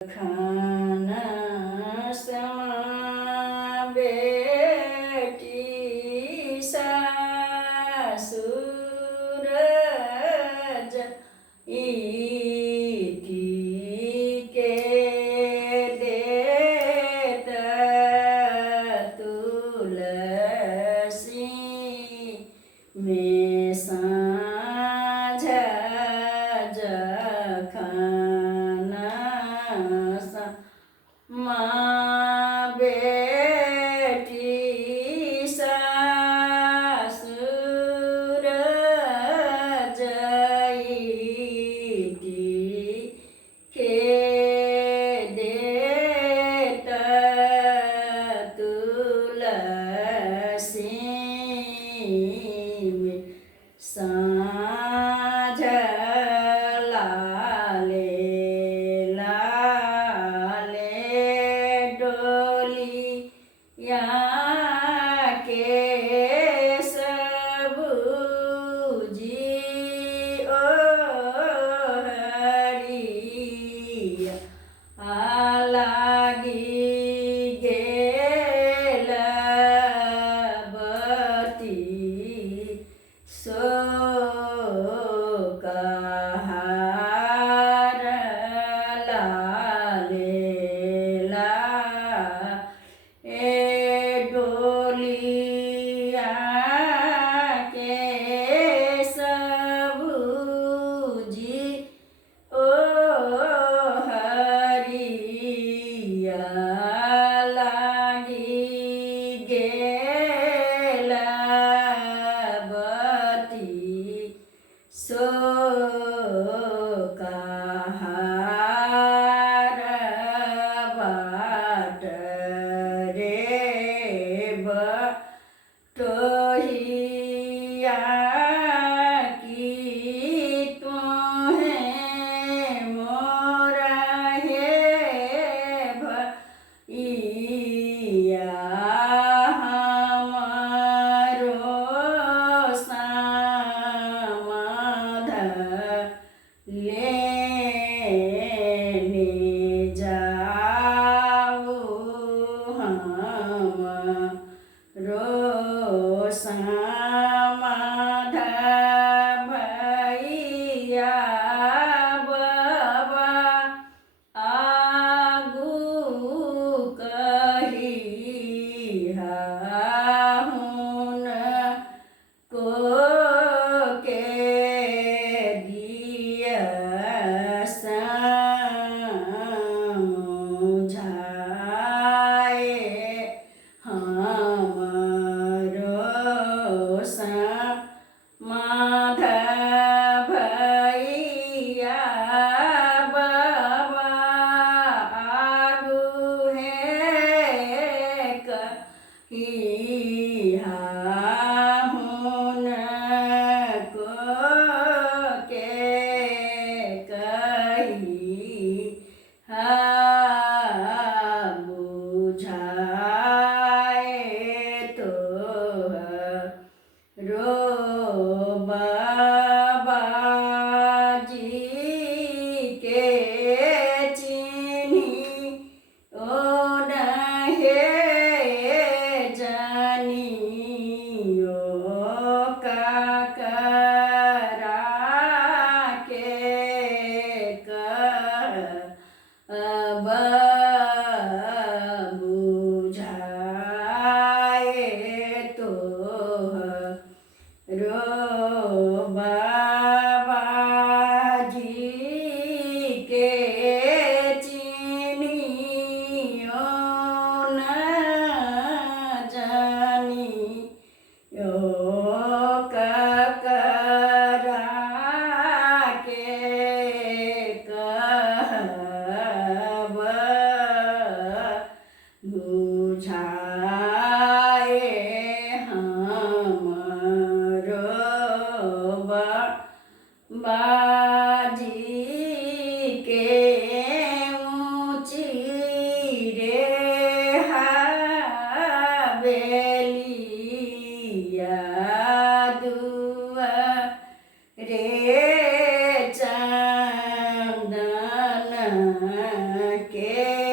खाना समा बेटी सासुर इति के देत तुलसी में साँझ जखाना माँ बेटी सासुर जइति के देत तुलसी में साँझ लाले लाले डोलिया के सबूजी ओ हरिया लागी गेल बती सो कहार लाले ला ए डोलिया के सबूजी ओ हरिया लागी गेल बती सो कहार बाट रे बटोहिया की तुम्हें मोरा हे भैया हमारो समाध लेने जाओ हमरो समाध भैया बाबा आगू कहिया हुन को के दिया समझाए हमरो समाध भैया बाबा आगू है कहिया हुन को के कहिया बुझाए तो रो बाबाजी के चिन्ही ओ नहे जानियो काकरा के अब बुझाए तो रो बाबाजी के चिन्हियो न जानियो ककरा के कहब के